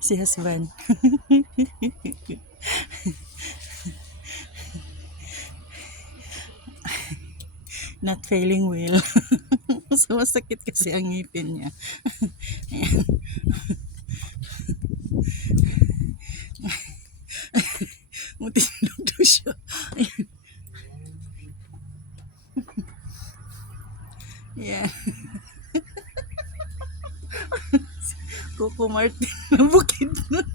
Si husband. Not failing well. So, masakit kasi ang ngipin niya. Ayan. Mutinog daw siya. Ayan. Ayan. Coco Martin ng Bukidnon.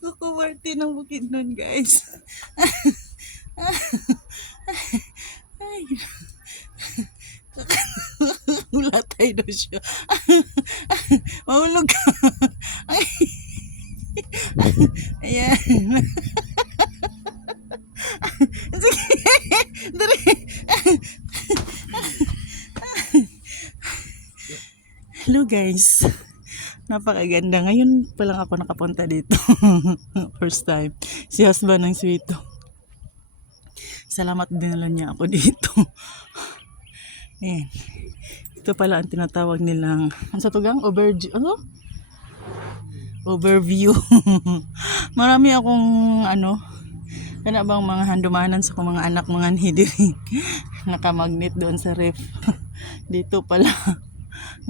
Coco Martin ng Bukidnon, guys. Ay, ulatay daw siya. Mahulog ka. Ay, ayan. Sige. Dali. Hello guys. Napakaganda. Ngayon pa lang ako nakapunta dito. First time. Si husband ng Sweeto. Salamat dinala niya ako dito. Ayan. Ito pala ang tinatawag nilang, ano sa tugang? Overview. Marami akong kana bang mga handumanan sa kong mga anak, mga hidiri. Nakamagnet doon sa ref. Dito pala.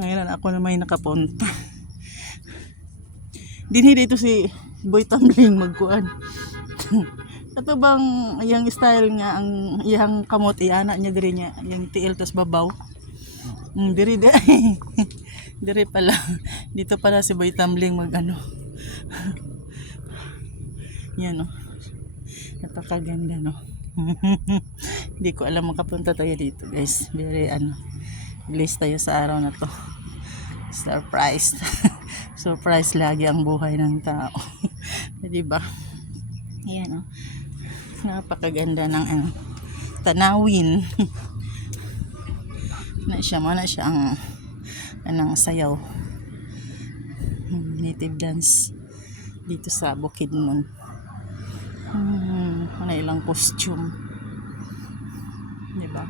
Ngayon ako na may nakapunta. Dinhi dito si Boy Tumbling magkuan. Ito bang yung style nga ang iyang kamot iana niya diri niya yung tiil tas babaw. Diri diri pala. Dito pala si Boy Tumbling Yan napakaganda no. Hindi ko alam makapunta tayo dito guys. Very blessed tayo sa araw na to. Surprise. Surprise lagi ang buhay ng tao. Di ba? Ayan napakaganda ng tanawin. na siya ang sayaw. Native dance dito sa Bukidnon. Ilang costume. Di ba?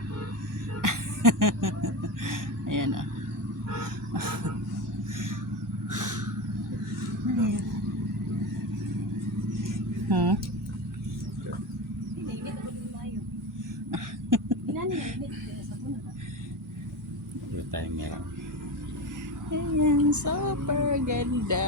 Ayan Ayan. Ayan, super ganda.